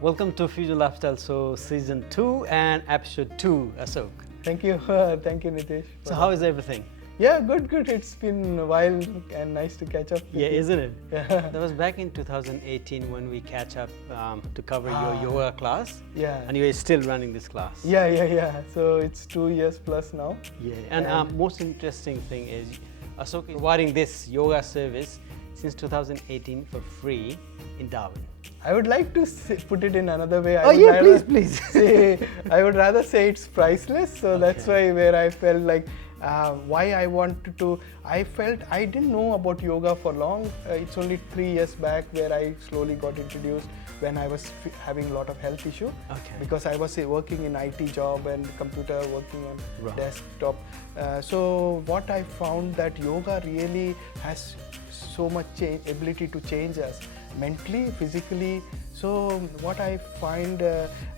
Welcome to Future Lifestyle Show Season 2 and Episode 2, Ashok. Thank you. Thank you, Nitesh. So how is everything? Yeah, good. It's been a while and nice to catch up. Yeah, isn't it? Yeah. That was back in 2018 when we catch up to cover your yoga class. Yeah. And you are still running this class. Yeah. So it's 2 years plus now. Yeah. And most interesting thing is Ashok is providing this yoga service since 2018 for free in Darwin. I would like to put it in another way. Please. I would rather say it's priceless. So that's why where I felt like why I wanted to. I felt I didn't know about yoga for long. It's only 3 years back where I slowly got introduced when I was having a lot of health issue. Okay. Because I was working in IT job and computer, working on Right. desktop. So what I found that yoga really has so much ability to change us mentally, physically. So what I find,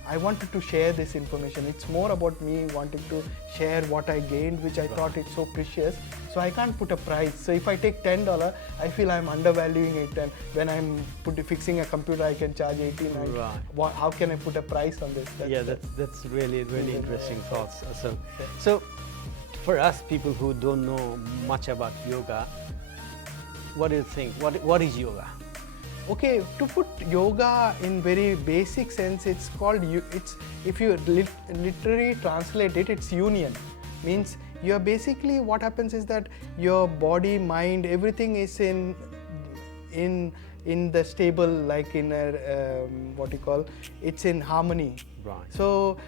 I wanted to share this information. It's more about me wanting to share what I gained, which I thought it's so precious. So I can't put a price. So if I take $10, I feel I'm undervaluing it. And when I'm fixing a computer, I can charge 18. Right. How can I put a price on this? That's really interesting thoughts. So for us people who don't know much about yoga, what do you think? What is yoga? Okay, to put yoga in very basic sense, it's called, if you literally translate it, it's union. Means you're basically, what happens is that your body, mind, everything is in the stable, like in a, it's in harmony. Right. So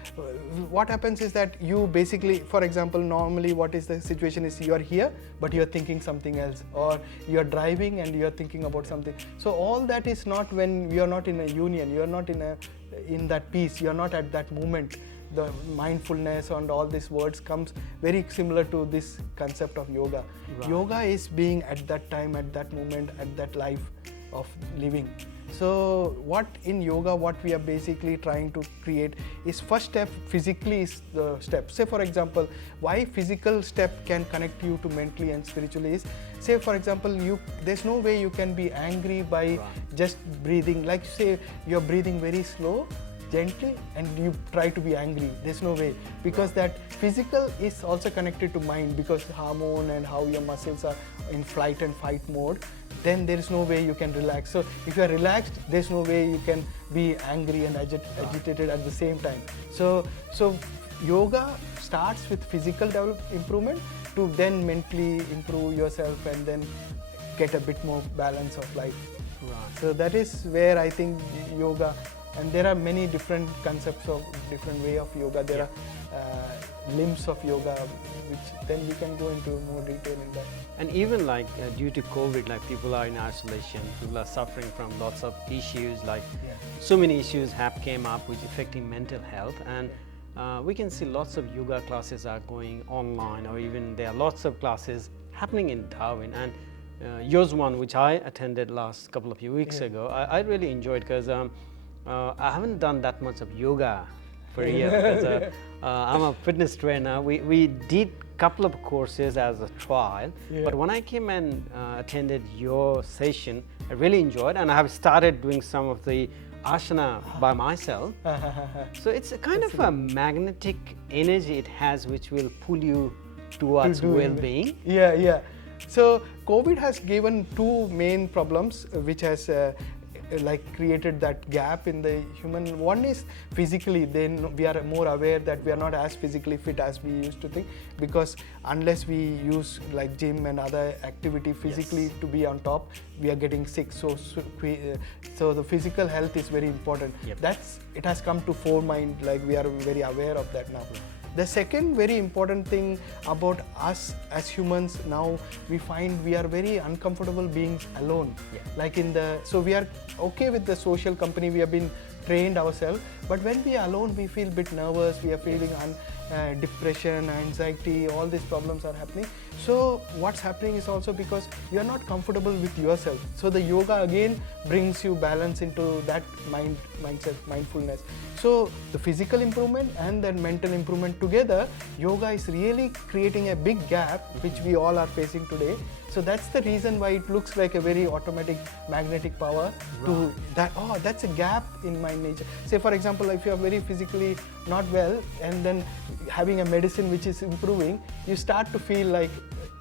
what happens is that you basically, for example, normally what is the situation is you are here, but you're thinking something else, or you're driving and you're thinking about something. So all that is not when you're not in a union, you're not in that peace, you're not at that moment. The mindfulness and all these words comes very similar to this concept of yoga. Right. Yoga is being at that time, at that moment, at that life of living. So what in yoga, what we are basically trying to create is first step physically is the step. Say for example, why physical step can connect you to mentally and spiritually is, say for example, there's no way you can be angry by just breathing. Like say you're breathing very slow, gently, and you try to be angry. There's no way, because that physical is also connected to mind, because hormone and how your muscles are in flight and fight mode. Then there is no way you can relax. So if you are relaxed, there's no way you can be angry and agitated at the same time. So yoga starts with physical improvement to then mentally improve yourself and then get a bit more balance of life. Right. So that is where I think yoga, and there are many different concepts of different way of yoga. There are limbs of yoga, which then we can go into more detail in that. And even like due to COVID, like people are in isolation, people are suffering from lots of issues, like so many issues have came up which affecting mental health, and we can see lots of yoga classes are going online, or even there are lots of classes happening in Darwin, and yours one which I attended last couple of weeks ago, I really enjoyed, because I haven't done that much of yoga for a year, because I'm a fitness trainer. We did couple of courses as a trial, but when I came and attended your session, I really enjoyed, and I have started doing some of the asana by myself. So it's a kind of a magnetic energy it has, which will pull you towards well-being. Yeah. So COVID has given two main problems, which has created that gap in the human. One is physically, then we are more aware that we are not as physically fit as we used to think, because unless we use like gym and other activity physically to be on top, we are getting sick. So the physical health is very important. It has come to foremind, like we are very aware of that now. The second very important thing about us as humans now, we find we are very uncomfortable being alone. So we are okay with the social company, we have been trained ourselves, but when we are alone, we feel a bit nervous, we are feeling depression, anxiety, all these problems are happening. So what's happening is also because you are not comfortable with yourself. So the yoga again brings you balance into that mindset, mindfulness. So the physical improvement and then mental improvement together, yoga is really creating a big gap which we all are facing today. So that's the reason why it looks like a very automatic magnetic power to that. Oh, that's a gap in my nature. Say for example, if you are very physically not well and then having a medicine which is improving, you start to feel like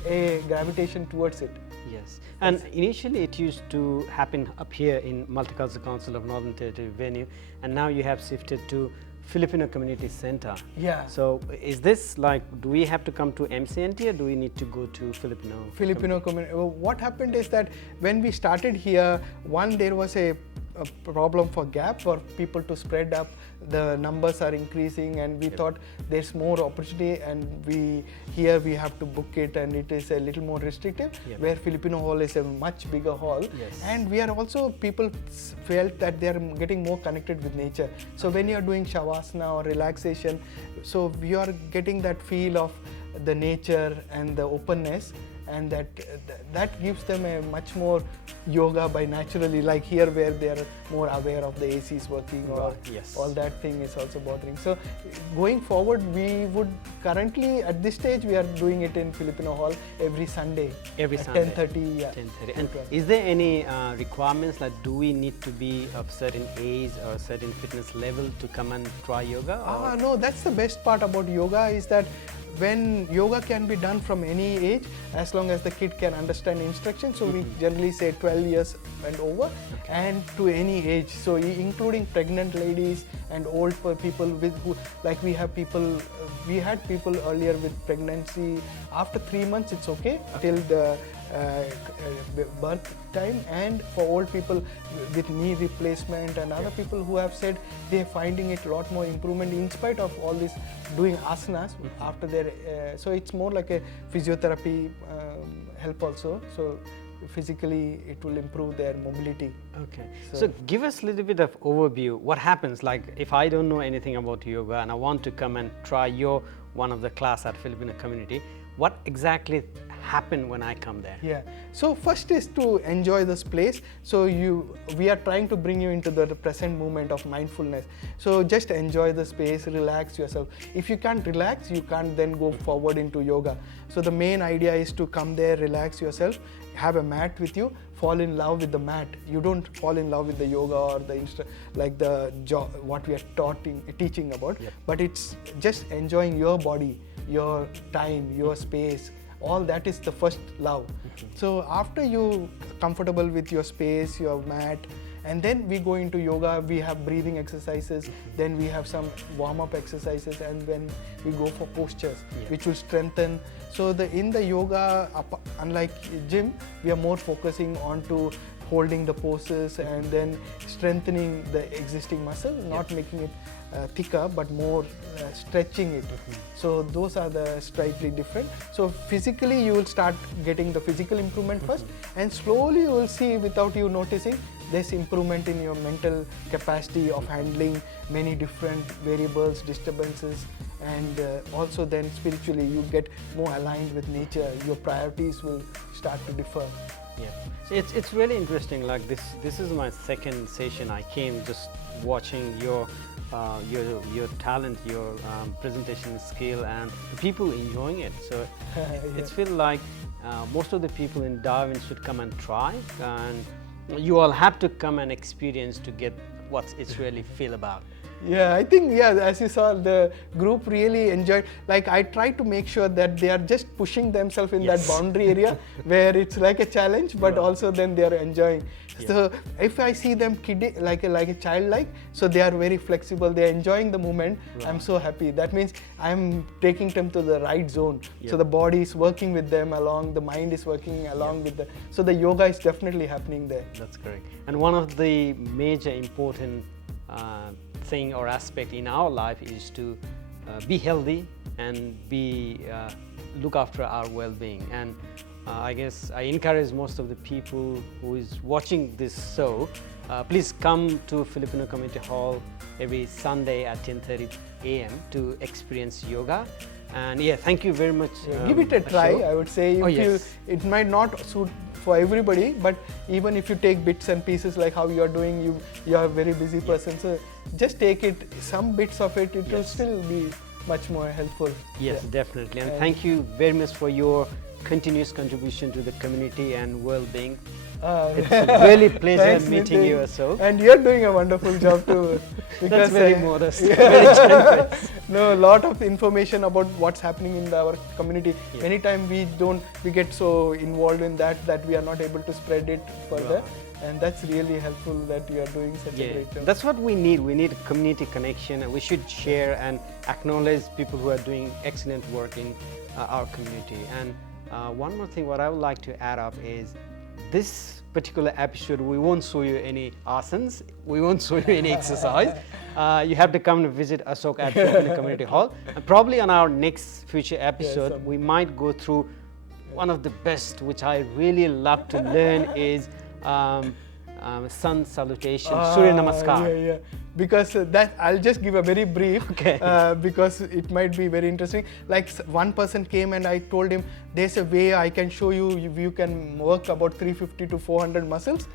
a gravitation towards it. Yes, and initially it used to happen up here in Multicultural Council of Northern Territory venue, and now you have shifted to Filipino Community Center. Yeah. So is this like, do we have to come to MCNT or do we need to go to Filipino community? What happened is that when we started here, there was a problem for gap for people to spread up. The numbers are increasing, and we thought there's more opportunity, and we have to book it, and it is a little more restrictive. Where Filipino Hall is a much bigger hall, and we are also, people felt that they are getting more connected with nature. So when you are doing shavasana or relaxation, so you are getting that feel of the nature and the openness, and that gives them a much more yoga by naturally, like here where they are more aware of the ACs working or all that thing is also bothering. So going forward, we would currently at this stage we are doing it in Filipino Hall every Sunday. Every Sunday. 10:30. Yeah. 10:30. And is there any requirements, like do we need to be of certain age or certain fitness level to come and try yoga? No, that's the best part about yoga is that when yoga can be done from any age as long as the kid can understand instructions. So we generally say 12 years and over, and to any age. So including pregnant ladies and old people we had people earlier with pregnancy. After 3 months it's okay till the birth time, and for old people with knee replacement and other people who have said they're finding it a lot more improvement in spite of all this doing asanas after their so it's more like a physiotherapy help also. So physically it will improve their mobility. Okay, so give us a little bit of overview. What happens, like if I don't know anything about yoga and I want to come and try your one of the class at Filipino Community, what exactly happen when I come there? Yeah, so first is to enjoy this place. So we are trying to bring you into the present moment of mindfulness. So just enjoy the space, relax yourself. If you can't relax, you can't then go forward into yoga. So the main idea is to come there, relax yourself, have a mat with you, fall in love with the mat. You don't fall in love with the yoga or the what we are teaching about, but it's just enjoying your body, your time, your space. All that is the first love. So after you comfortable with your space, your mat, and then we go into yoga. We have breathing exercises, then we have some warm-up exercises, and then we go for postures which will strengthen. So in the yoga, unlike gym, we are more focusing on to holding the poses and then strengthening the existing muscle, not making it thicker, but more stretching it. So those are the slightly different. So physically you will start getting the physical improvement first, and slowly you will see without you noticing this improvement in your mental capacity of handling many different variables, disturbances, and also then spiritually you get more aligned with nature. Your priorities will start to differ. Yeah, so it's really interesting. Like this is my second session. I came just watching your talent, your presentation skill, and the people enjoying it. So it's feel like most of the people in Darwin should come and try, and you all have to come and experience to get what it's really feel about. Yeah, I think, as you saw, the group really enjoyed. Like, I try to make sure that they are just pushing themselves in that boundary area where it's like a challenge, but also then they are enjoying. So if I see them like a childlike, so they are very flexible, they are enjoying the moment. I'm so happy. That means I'm taking them to the right zone. So the body is working with them along, the mind is working along with so the yoga is definitely happening there. That's correct. And one of the major important thing or aspect in our life is to be healthy and look after our well-being. And I guess I encourage most of the people who is watching this show, please come to Filipino Community Hall every Sunday at 10:30 a.m. to experience yoga. And thank you very much. Give it a try, I would say. It might not suit for everybody, but even if you take bits and pieces like how you are doing, you are a very busy person, so just take it, some bits of it, it will Yes. still be much more helpful. Yes, Yeah. definitely. And And- thank you very much for your continuous contribution to the community and well-being. It's really pleasure Thanks, meeting Nitin. you, Ashok. And you're doing a wonderful job too. That's very uh, modest, yeah. very generous. No, a lot of information about what's happening in our community. Yeah. Many times we get so involved in that we are not able to spread it further. Right. And that's really helpful that you are doing such a Yeah, great job. that's what we need. We need community connection, and we should share and acknowledge people who are doing excellent work in our community. And one more thing, what I would like to add up is this particular episode, we won't show you any asanas, we won't show you any exercise. You have to come and visit Ashok at Filipino Community Hall. And probably on our next future episode, some- we might go through one of the best, which I really love to learn, is sun salutation, Surya Namaskar. Yeah, yeah. Because that I'll just give a very brief. Okay. Because it might be very interesting. Like one person came and I told him, there's a way I can show you. You can work about 350 to 400 muscles.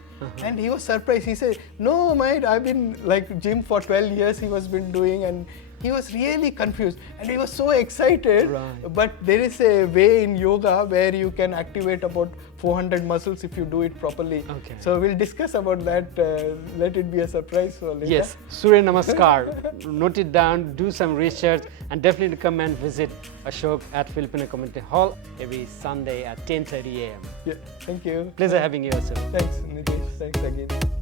And he was surprised. He said, "No, mate, I've been like gym for 12 years. He was been doing, and he was really confused, and he was so excited. Right. But there is a way in yoga where you can activate about 400 muscles if you do it properly. Okay. So we'll discuss about that. Let it be a surprise for later. Yes, Surya Namaskar. Note it down, do some research, and definitely come and visit Ashok at Filipino Community Hall every Sunday at 10:30 a.m. Yeah. Thank you. Pleasure having you, Ashok. Thanks, Nitish. Thanks again.